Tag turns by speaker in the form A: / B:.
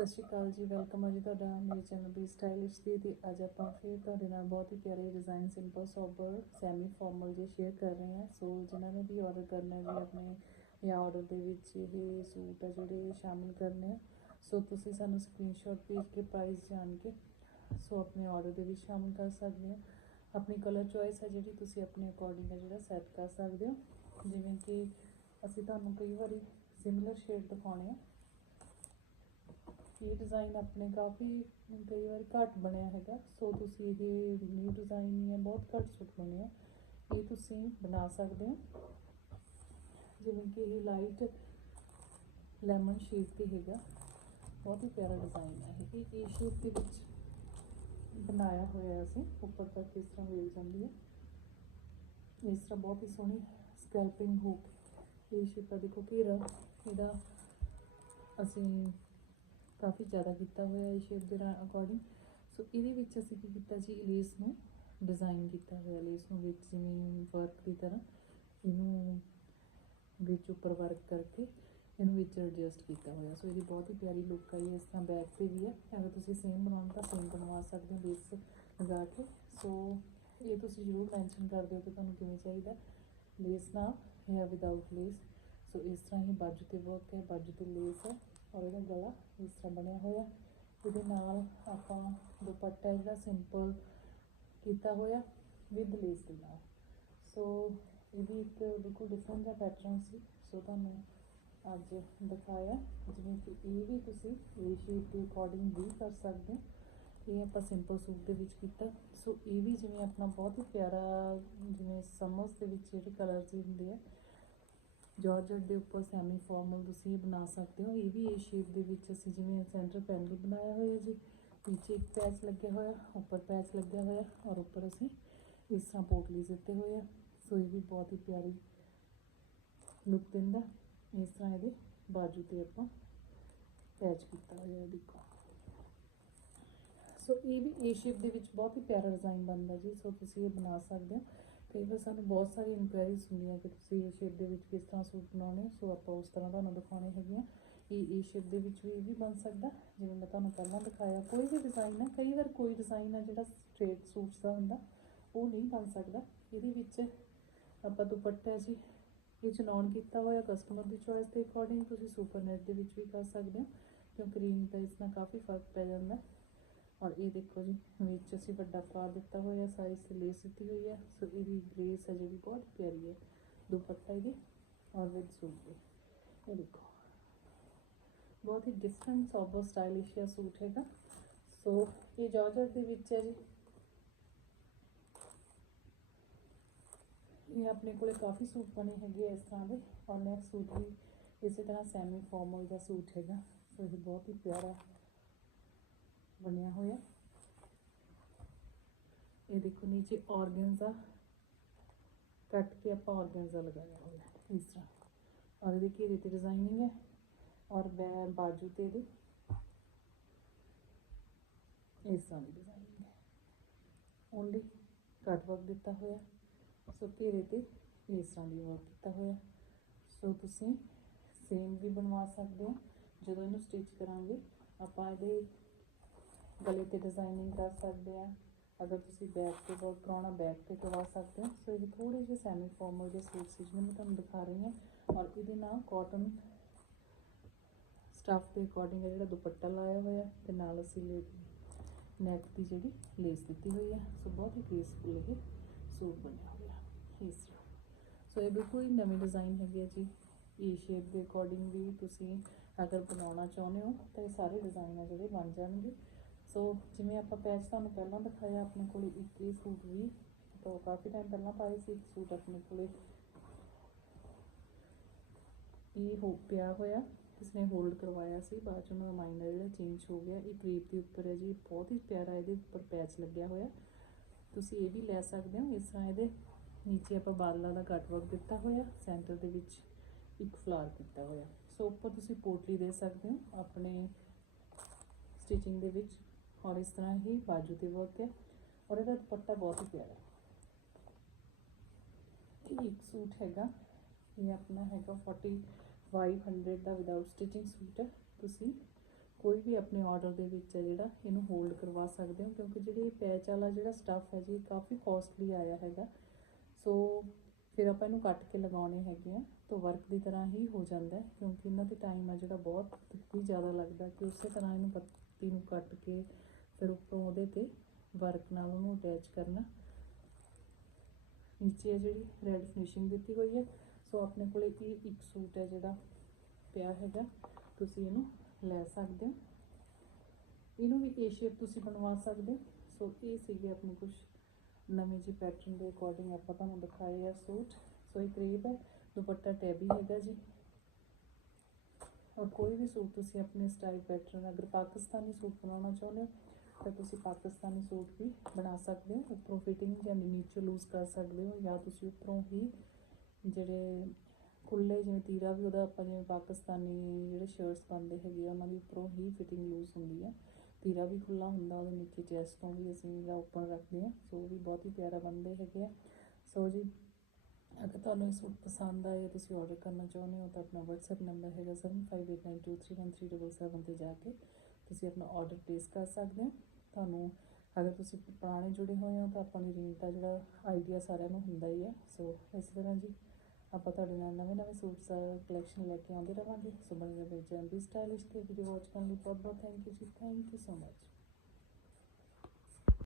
A: ਸਤਿ ਸ਼੍ਰੀ ਅਕਾਲ ਜੀ ਵੈਲਕਮ ਹੈ ਜੀ ਤੁਹਾਡਾ ਮੇਰੇ ਚੈਨਲ ਵੀ ਸਟਾਈਲਿਸ਼ ਦੀ ਤੇ ਅੱਜ ਆਪਾਂ ਫਿਰ ਤੁਹਾਡੇ ਨਾਲ ਬਹੁਤ ਹੀ ਪਿਆਰੇ design simple sober semi formal ਜੇ ਸ਼ੇਅਰ ਕਰ ਰਹੇ ਹਾਂ। ਸੋ ਜਿਨ੍ਹਾਂ ਨੇ ਵੀ ਆਰਡਰ ਕਰਨਾ ਹੈ ਜੀ ਆਪਣੇ, ਜਾਂ ਆਰਡਰ ਦੇ ਵਿੱਚ ਇਹ ਸੂਟ ਹੈ ਜਿਹੜੇ ਸ਼ਾਮਿਲ ਕਰਨੇ ਆ। ਸੋ ਤੁਸੀਂ ਸਾਨੂੰ ਸਕਰੀਨਸ਼ਾਟ ਭੇਜ ਕੇ ਪ੍ਰਾਈਸ ਜਾਣ ਕੇ ਸੋ ਆਪਣੇ ਆਰਡਰ ਦੇ ਵਿੱਚ ਸ਼ਾਮਿਲ ਕਰ ਸਕਦੇ ਹੋ। ਆਪਣੀ ਕਲਰ ਚੋਇਸ ਹੈ ਜਿਹੜੀ ਤੁਸੀਂ ਆਪਣੇ ਅਕੋਰਡਿੰਗ ਹੈ ਜਿਹੜਾ ਸੈੱਟ ਕਰ ਸਕਦੇ ਹੋ। ਜਿਵੇਂ ਕਿ ਅਸੀਂ ਤੁਹਾਨੂੰ ਕਈ ਵਾਰੀ ਸਿਮਿਲਰ ਸ਼ੇਡ ਦਿਖਾਉਣੇ ਆ। ਇਹ ਡਿਜ਼ਾਈਨ ਆਪਣੇ ਕਾਫੀ ਕਈ ਵਾਰ ਘੱਟ ਬਣਿਆ ਹੈਗਾ। ਸੋ ਤੁਸੀਂ ਇਹ ਨਿਊ ਡਿਜ਼ਾਈਨ ਨਹੀਂ ਹੈ ਬਹੁਤ ਘੱਟ ਸੂਟ ਬਣੇ ਆ ਇਹ ਤੁਸੀਂ ਬਣਾ ਸਕਦੇ ਹੋ। ਜਿਵੇਂ ਕਿ ਇਹ ਲਾਈਟ ਲੈਮਨ ਸ਼ੇਡ ਤੇ ਹੈਗਾ। ਬਹੁਤ ਹੀ ਪਿਆਰਾ ਡਿਜ਼ਾਈਨ ਹੈ ਇਹ। ਇਹ ਸ਼ੇਡ ਦੇ ਵਿੱਚ ਬਣਾਇਆ ਹੋਇਆ ਅਸੀਂ। ਉੱਪਰ ਤੱਕ ਇਸ ਤਰ੍ਹਾਂ ਵੇਲ ਜਾਂਦੀ ਹੈ। ਇਸ ਤਰ੍ਹਾਂ ਬਹੁਤ ਹੀ ਸੋਹਣੀ ਸਕੈਲਪਿੰਗ ਹੋ ਕੇ ਇਹ ਸ਼ੇਪ ਦਾ ਦੇਖੋ ਘੇਰਾ, ਇਹਦਾ ਅਸੀਂ ਕਾਫੀ ਜ਼ਿਆਦਾ ਕੀਤਾ ਹੋਇਆ ਹੈ ਸ਼ੇਪ ਦੇ ਅਕੋਰਡਿੰਗ ਸੋ ਇਹਦੇ ਵਿੱਚ ਅਸੀਂ ਕੀ ਕੀਤਾ ਜੀ? ਲੇਸ ਨੂੰ ਡਿਜ਼ਾਈਨ ਕੀਤਾ ਹੋਇਆ ਲੇਸ ਨੂੰ ਵਿੱਚ ਜਿਵੇਂ ਵਰਕ ਦੀ ਤਰ੍ਹਾਂ ਇਹਨੂੰ ਵਿੱਚ ਉੱਪਰ ਵਰਕ ਕਰਕੇ ਇਹਨੂੰ ਵਿੱਚ ਐਡਜਸਟ ਕੀਤਾ ਹੋਇਆ। ਸੋ ਇਹਦੀ ਬਹੁਤ ਹੀ ਪਿਆਰੀ ਲੁੱਕ ਆਈ ਹੈ, ਇਸ ਤਰ੍ਹਾਂ ਬੈਕ ਤੇ ਵੀ ਹੈ। ਅਗਰ ਤੁਸੀਂ ਸੇਮ ਬਣਾਉਣਾ ਤਾਂ ਸੇਮ ਬਣਵਾ ਸਕਦੇ ਹੋ ਬੇਸ ਲਗਾ ਕੇ। ਸੋ ਇਹ ਤੁਸੀਂ ਜ਼ਰੂਰ ਮੈਂਸ਼ਨ ਕਰ ਦਿਓ ਕਿ ਤੁਹਾਨੂੰ ਕਿਵੇਂ ਚਾਹੀਦਾ ਲੇਸ ਨਾਲ ਜਾਂ ਵਿਦਆਊਟ ਲੇਸ ਸੋ ਇਸ ਤਰ੍ਹਾਂ ਹੀ ਬਾਜੂ ਤੇ ਵਰਕ ਹੈ, ਬਾਜੂ ਤੇ ਲੇਸ ਹੈ। ਔਰ ਇਹਦਾ ਗਲਾ ਇਸ ਤਰ੍ਹਾਂ ਬਣਿਆ ਹੋਇਆ। ਇਹਦੇ ਨਾਲ ਆਪਾਂ ਦੁਪੱਟਾ ਜਿਹੜਾ ਸਿੰਪਲ ਕੀਤਾ ਹੋਇਆ ਵਿਦ ਲੇਸ ਦੇ ਨਾਲ। ਸੋ ਇਹ ਵੀ ਇੱਕ ਬਿਲਕੁਲ ਡਿਫਰੈਂਟ ਦਾ ਪੈਟਰਨ ਸੀ। ਸੋ ਤੁਹਾਨੂੰ ਅੱਜ ਦਿਖਾਇਆ, ਜਿਵੇਂ ਕਿ ਇਹ ਵੀ ਤੁਸੀਂ ਇਹ ਸ਼ੇਪ ਦੇ ਅਕੋਰਡਿੰਗ ਵੀ ਕਰ ਸਕਦੇ ਹੋ। ਇਹ ਆਪਾਂ ਸਿੰਪਲ ਸੂਟ ਦੇ ਵਿੱਚ ਕੀਤਾ। ਸੋ ਇਹ ਵੀ ਜਿਵੇਂ ਆਪਣਾ ਬਹੁਤ ਹੀ ਪਿਆਰਾ, ਜਿਵੇਂ ਸਮੋਸ ਦੇ ਵਿੱਚ ਜਿਹੜੇ ਕਲਰਸ ਹੁੰਦੇ ਆ ਜਾਰਜਟ ਦੇ ਉੱਪਰ ਸੈਮੀ ਫਾਰਮਲ ਤੁਸੀਂ ਇਹ ਬਣਾ ਸਕਦੇ ਹੋ। ਇਹ ਵੀ ਇਹ ਸ਼ੇਪ ਦੇ ਵਿੱਚ ਅਸੀਂ ਜਿਵੇਂ ਸੈਂਟਰ ਪੈਨਲ ਬਣਾਇਆ ਹੋਇਆ ਜੀ ਪਿੱਛੇ ਇੱਕ ਪੈਚ ਲੱਗਿਆ ਹੋਇਆ, ਉੱਪਰ ਪੈਚ ਲੱਗਿਆ ਹੋਇਆ ਔਰ ਉੱਪਰ ਅਸੀਂ ਇਸ ਤਰ੍ਹਾਂ ਪੋਟਲੀ ਦਿੱਤੇ ਹੋਏ ਆ। ਸੋ ਇਹ ਵੀ ਬਹੁਤ ਹੀ ਪਿਆਰੀ ਲੁੱਕ ਦਿੰਦਾ। ਇਸ ਤਰ੍ਹਾਂ ਇਹਦੇ ਬਾਜੂ ਤੇ ਆਪਾਂ ਪੈਚ ਕੀਤਾ ਹੋਇਆ ਹੈ, ਦੇਖੋ। ਸੋ ਇਹ ਵੀ ਏ ਸ਼ੇਪ ਦੇ ਵਿੱਚ ਬਹੁਤ ਹੀ ਪਿਆਰਾ ਡਿਜ਼ਾਈਨ ਬਣਦਾ ਜੀ। ਸੋ ਤੁਸੀਂ ਇਹ ਬਣਾ ਸਕਦੇ ਹੋ। ਕਈ ਵਾਰ ਸਾਨੂੰ ਬਹੁਤ ਸਾਰੀ ਇਨਕੁਆਇਰੀਜ਼ ਹੁੰਦੀਆਂ ਕਿ ਤੁਸੀਂ ਇਹ ਸ਼ੇਪ ਦੇ ਵਿੱਚ ਕਿਸ ਤਰ੍ਹਾਂ ਸੂਟ ਬਣਾਉਣੇ ਸੋ ਆਪਾਂ ਉਸ ਤਰ੍ਹਾਂ ਤੁਹਾਨੂੰ ਦਿਖਾਉਣੇ ਹੈਗੇ ਆ ਇਹ ਏ ਸ਼ੇਪ ਦੇ ਵਿੱਚ ਵੀ ਇਹ ਵੀ ਬਣ ਸਕਦਾ। ਜਿਵੇਂ ਮੈਂ ਤੁਹਾਨੂੰ ਪਹਿਲਾਂ ਦਿਖਾਇਆ, ਕੋਈ ਵੀ ਡਿਜ਼ਾਈਨ ਹੈ, ਕਈ ਵਾਰ ਕੋਈ ਡਿਜ਼ਾਈਨ ਹੈ ਜਿਹੜਾ ਸਟ੍ਰੇਟ ਸੂਟਸ ਦਾ ਹੁੰਦਾ, ਉਹ ਨਹੀਂ ਬਣ ਸਕਦਾ। ਇਹਦੇ ਵਿੱਚ ਆਪਾਂ ਦੁਪੱਟਾ ਜੀ ਇਹ ਚਨਾਉਣ ਕੀਤਾ ਹੋਇਆ ਕਸਟਮਰ ਦੀ ਚੋਇਸ ਦੇ ਅਕੋਰਡਿੰਗ ਤੁਸੀਂ ਸੁਪਰ ਨੈਟ ਦੇ ਵਿੱਚ ਵੀ ਕਰ ਸਕਦੇ ਹੋ, ਕਿਉਂਕਿ ਕਰੀਮ ਦਾ ਇਸ ਨਾਲ ਕਾਫੀ ਫ਼ਰਕ ਪੈ ਜਾਂਦਾ। ਔਰ ਇਹ ਦੇਖੋ ਜੀ ਵਿੱਚ ਅਸੀਂ ਵੱਡਾ ਫਲਾਰ ਦਿੱਤਾ ਹੋਇਆ ਸਾਈਜ਼ ਤੇ ਲੇਸ ਦਿੱਤੀ ਹੋਈ ਹੈ ਸੋ ਇਹਦੀ ਗ੍ਰੇਸ ਹੈ ਜਿਹੜੀ ਬਹੁਤ ਪਿਆਰੀ ਹੈ ਦੁਪੱਟਾ ਇਹਦੇ ਔਰ ਵਿਦ ਸੂਟ ਦੇ ਇਹ ਦੇਖੋ ਬਹੁਤ ਹੀ ਡਿਫਰੈਂਟ ਸੋਬਰ ਸਟਾਈਲਿਸ਼ ਜਿਹਾ ਸੂਟ ਹੈਗਾ ਸੋ ਇਹ ਜਾਰਜਟ ਦੇ ਵਿੱਚ ਹੈ ਜੀ ਇਹ ਆਪਣੇ ਕੋਲੇ ਕਾਫੀ ਸੂਟ ਬਣੇ ਹੈਗੇ ਆ ਇਸ ਤਰ੍ਹਾਂ ਦੇ ਔਰ ਨੈਕਸਟ ਸੂਟ ਵੀ ਇਸੇ ਤਰ੍ਹਾਂ ਸੈਮੀ ਫਾਰਮਲ ਦਾ ਸੂਟ ਹੈਗਾ ਸੋ ਇਹ ਬਹੁਤ ਹੀ ਪਿਆਰਾ ਬਣਿਆ ਹੋਇਆ। ਇਹ ਦੇਖੋ ਨੀਚੇ ਔਰਗੈਂਜ਼ਾ ਕੱਟ ਕੇ ਆਪਾਂ ਔਰਗੈਂਜ਼ਾ ਲਗਾਇਆ ਹੋਇਆ ਇਸ ਤਰ੍ਹਾਂ। ਔਰ ਇਹਦੇ ਘੇਰੇ ਤੇ ਡਿਜ਼ਾਈਨਿੰਗ ਹੈ ਔਰ ਬੈ ਬਾਜੂ ਤੇ ਇਹਦੇ ਇਸ ਤਰ੍ਹਾਂ ਦੀ ਡਿਜ਼ਾਈਨਿੰਗ ਹੈ। ਓਨਲੀ ਕੱਟ ਵਰਕ ਦਿੱਤਾ ਹੋਇਆ। ਸੋ ਘੇਰੇ ਤੇ ਇਸ ਤਰ੍ਹਾਂ ਦੀ ਵਰਕ ਕੀਤਾ ਹੋਇਆ। ਸੋ ਤੁਸੀਂ ਸੇਮ ਵੀ ਬਣਵਾ ਸਕਦੇ ਹੋ। ਜਦੋਂ ਇਹਨੂੰ ਸਟਿਚ ਕਰਾਂਗੇ, ਆਪਾਂ ਇਹਦੇ ਗਲੇ ਤੇ ਡਿਜ਼ਾਈਨਿੰਗ ਕਰ ਸਕਦੇ ਆ। ਅਗਰ ਤੁਸੀਂ ਬੈਕ ਤੇ ਬਹੁਤ ਪੁਰਾਣਾ ਬੈਕ ਤੇ ਕਰਵਾ ਸਕਦੇ ਹੋ ਸੋ ਇਹ ਥੋੜੇ ਜਿਹੇ ਸੈਮੀ ਫਾਰਮਲ ਜਿਹੇ ਸੂਟ ਸੀ ਜਿਹਨੂੰ ਮੈਂ ਤੁਹਾਨੂੰ ਦਿਖਾ ਰਹੀ ਹਾਂ। ਔਰ ਇਹਦੇ ਨਾਲ ਕਾਟਨ ਸਟਫ ਦੇ ਅਕੋਰਡਿੰਗ ਜਿਹੜਾ ਦੁਪੱਟਾ ਲਾਇਆ ਹੋਇਆ, ਤੇ ਨਾਲ ਅਸੀਂ ਨੈਕ ਦੀ ਜਿਹੜੀ ਲੇਸ ਦਿੱਤੀ ਹੋਈ ਹੈ ਸੋ ਬਹੁਤ ਹੀ ਗ੍ਰੇਸਫੁਲ ਇਹ ਸੂਟ ਬਣਿਆ ਹੋਇਆ। ਇਸ ਸੋ ਇਹ ਬਿਲਕੁਲ ਹੀ ਨਵੀਂ ਡਿਜ਼ਾਈਨ ਹੈਗੀ ਹੈ ਜੀ। e ਏ ਸ਼ੇਪ ਦੇ ਅਕੋਰਡਿੰਗ ਵੀ ਤੁਸੀਂ ਅਗਰ ਬਣਾਉਣਾ ਚਾਹੁੰਦੇ ਹੋ, ਤਾਂ ਇਹ ਸਾਰੇ ਡਿਜ਼ਾਈਨ ਆ ਜਿਹੜੇ ਬਣ ਜਾਣਗੇ। ਸੋ ਜਿਵੇਂ ਆਪਾਂ ਪੈਚ ਤੁਹਾਨੂੰ ਪਹਿਲਾਂ ਦਿਖਾਇਆ, ਆਪਣੇ ਕੋਲ ਇੱਕ ਹੀ ਸੂਟ ਵੀ, ਤਾਂ ਕਾਫੀ ਟਾਈਮ ਪਹਿਲਾਂ ਪਾਏ ਸੀ ਇੱਕ ਸੂਟ ਆਪਣੇ ਕੋਲੇ। ਇਹ ਹੋ, ਪਿਆ ਹੋਇਆ, ਇਸਨੇ ਹੋਲਡ ਕਰਵਾਇਆ ਸੀ, ਬਾਅਦ ਚ ਉਹਨੂੰ ਮਾਈਨਰ ਜਿਹੜਾ ਚੇਂਜ ਹੋ ਗਿਆ। ਇਹ ਕਰੀਬ ਦੇ ਉੱਪਰ ਹੈ ਜੀ, ਬਹੁਤ ਹੀ ਪਿਆਰਾ ਇਹਦੇ ਉੱਪਰ ਪੈਚ ਲੱਗਿਆ ਹੋਇਆ। ਤੁਸੀਂ ਇਹ ਵੀ ਲੈ ਸਕਦੇ ਹੋ, ਇਸ ਤਰ੍ਹਾਂ ਇਹਦੇ ਨੀਚੇ ਆਪਾਂ ਬਾਦਲਾਂ ਦਾ ਕੱਟ ਵਰਕ ਦਿੱਤਾ ਹੋਇਆ ਸੈਂਟਰ ਦੇ ਵਿੱਚ ਇੱਕ ਫਲਾਰ ਕੀਤਾ ਹੋਇਆ। ਸੋ ਉੱਪਰ ਤੁਸੀਂ ਪੋਟਲੀ ਦੇ ਸਕਦੇ ਹੋ, ਆਪਣੇ ਸਟਿਚਿੰਗ ਦੇ ਵਿੱਚ। ਔਰ ਇਸ ਤਰ੍ਹਾਂ ਹੀ ਬਾਜੂ ਤੇ ਵਰਕ ਹੈ ਔਰ ਇਹਦਾ ਦੁਪੱਟਾ ਬਹੁਤ ਹੀ ਪਿਆਰਾ ਹੈ। ਇੱਕ ਸੂਟ ਹੈਗਾ, ਇਹ ਆਪਣਾ ਹੈਗਾ 4500 ਦਾ ਵਿਦਆਊਟ ਸਟਿਚਿੰਗ ਸੂਟ ਤੁਸੀਂ ਕੋਈ ਵੀ ਆਪਣੇ ਆਰਡਰ ਦੇ ਵਿੱਚ ਹੈ ਜਿਹੜਾ, ਇਹਨੂੰ ਹੋਲਡ ਕਰਵਾ ਸਕਦੇ ਹੋ, ਕਿਉਂਕਿ ਜਿਹੜੇ ਪੈਚ ਵਾਲਾ ਜਿਹੜਾ ਸਟੱਫ ਹੈ ਜੀ, ਇਹ ਕਾਫੀ ਕਾਸਟਲੀ ਆਇਆ ਹੈਗਾ। ਸੋ ਫਿਰ ਆਪਾਂ ਇਹਨੂੰ ਕੱਟ ਕੇ ਲਗਾਉਣੇ ਹੈਗੇ ਆ, ਤਾਂ ਵਰਕ ਦੀ ਤਰ੍ਹਾਂ ਹੀ ਹੋ ਜਾਂਦਾ ਕਿਉਂਕਿ ਇਹਨਾਂ 'ਤੇ ਟਾਈਮ ਆ ਜਿਹੜਾ ਬਹੁਤ ਹੀ ਜ਼ਿਆਦਾ ਲੱਗਦਾ, ਕਿ ਉਸੇ ਤਰ੍ਹਾਂ ਇਹਨੂੰ ਪੱਤੀ ਨੂੰ ਕੱਟ ਕੇ ਫਿਰ ਉੱਪਰੋਂ ਉਹਦੇ ਤੇ ਵਰਕ ਨਾਲ ਉਹਨੂੰ ਅਟੈਚ ਕਰਨਾ। ਨੀਚੇ ਹੈ ਜਿਹੜੀ ਰੈਡ ਫਿਨਿਸ਼ਿੰਗ ਦਿੱਤੀ ਹੋਈ ਹੈ। ਸੋ ਆਪਣੇ ਕੋਲ ਇਹ ਇੱਕ ਸੂਟ ਹੈ ਜਿਹੜਾ ਪਿਆ ਹੈਗਾ। ਤੁਸੀਂ ਇਹਨੂੰ ਲੈ ਸਕਦੇ ਹੋ। ਇਹਨੂੰ ਵੀ ਏ ਸ਼ੇਪ ਤੁਸੀਂ ਬਣਵਾ ਸਕਦੇ ਹੋ। ਸੋ ਇਹ ਸੀਗੇ ਆਪਣੇ ਕੁਝ ਨਵੇਂ ਜੀ ਪੈਟਰਨ ਦੇ ਅਕੋਰਡਿੰਗ ਆਪਾਂ ਤੁਹਾਨੂੰ ਦਿਖਾਏ ਆ ਸੂਟ। ਸੋ ਇਹ ਕਰੀਬ ਹੈ। ਦੁਪੱਟਾ ਟੈਬੀ ਹੈਗਾ ਜੀ। ਔਰ ਕੋਈ ਵੀ ਸੂਟ ਤੁਸੀਂ ਆਪਣੇ ਸਟਾਈਲ ਪੈਟਰਨ ਅਗਰ ਪਾਕਿਸਤਾਨੀ ਸੂਟ ਬਣਾਉਣਾ ਚਾਹੁੰਦੇ ਹੋ ਤਾਂ ਤੁਸੀਂ ਪਾਕਿਸਤਾਨੀ ਸੂਟ ਵੀ ਬਣਾ ਸਕਦੇ ਹੋ, ਉੱਪਰੋਂ ਫਿਟਿੰਗ ਜਾਂ ਨੀਚੇ ਲੂਜ਼ ਕਰ ਸਕਦੇ ਹੋ ਜਾਂ ਤੁਸੀਂ ਉੱਪਰੋਂ ਹੀ ਜਿਹੜੇ ਖੁੱਲੇ ਜਿਵੇਂ ਤੀਰਾ ਵੀ ਉਹਦਾ ਆਪਾਂ ਜਿਵੇਂ ਪਾਕਿਸਤਾਨੀ ਜਿਹੜੇ ਸ਼ਰਟਸ ਪਾਉਂਦੇ ਹੈਗੇ ਆ, ਉਹਨਾਂ ਦੀ ਉੱਪਰੋਂ ਹੀ ਫਿਟਿੰਗ ਲੂਜ਼ ਹੁੰਦੀ ਆ। ਤੀਰਾ ਵੀ ਖੁੱਲਾ ਹੁੰਦਾ, ਉਹਦੇ ਨੀਚੇ ਚੈਸਟ ਤੋਂ ਵੀ ਅਸੀਂ ਜਿਹੜਾ ਓਪਨ ਰੱਖਦੇ ਆ ਸੋ ਉਹ ਵੀ ਬਹੁਤ ਹੀ ਪਿਆਰਾ ਬਣਦੇ ਹੈਗੇ ਆ। ਸੋ ਜੀ, ਅਗਰ ਤੁਹਾਨੂੰ ਇਹ ਸੂਟ ਪਸੰਦ ਆਏ, ਤੁਸੀਂ ਆਰਡਰ ਕਰਨਾ ਚਾਹੁੰਦੇ ਹੋ, ਤਾਂ ਆਪਣਾ WhatsApp ਨੰਬਰ ਹੈਗਾ 7589231377 ਤੇ ਜਾ ਕੇ ਤੁਸੀਂ ਆਪਣਾ ਆਰਡਰ ਪਲੇਸ ਕਰ ਸਕਦੇ ਹੋ। ਤੁਹਾਨੂੰ, ਅਗਰ ਤੁਸੀਂ ਪੁਰਾਣੇ ਜੁੜੇ ਹੋਏ ਹੋ ਤਾਂ ਆਪਾਂ ਨੂੰ ਰੇਂਜ ਦਾ ਜਿਹੜਾ ਆਈਡੀਆ ਸਾਰਿਆਂ ਨੂੰ ਹੁੰਦਾ ਹੀ ਹੈ। ਸੋ ਇਸ ਤਰ੍ਹਾਂ ਜੀ, ਆਪਾਂ ਤੁਹਾਡੇ ਨਾਲ ਨਵੇਂ ਨਵੇਂ ਸੂਟਸ ਕਲੈਕਸ਼ਨ ਲੈ ਕੇ ਆਉਂਦੇ ਰਵਾਂਗੇ। ਸੋ ਬਣੇ ਰਹੋ ਜੈਨ ਸਟਾਈਲਿਸ਼ ਤੇ ਵੀਡੀਓ ਵਾਚ ਕਰਨ ਲਈ ਬਹੁਤ ਬਹੁਤ thank you ji. Thank you so much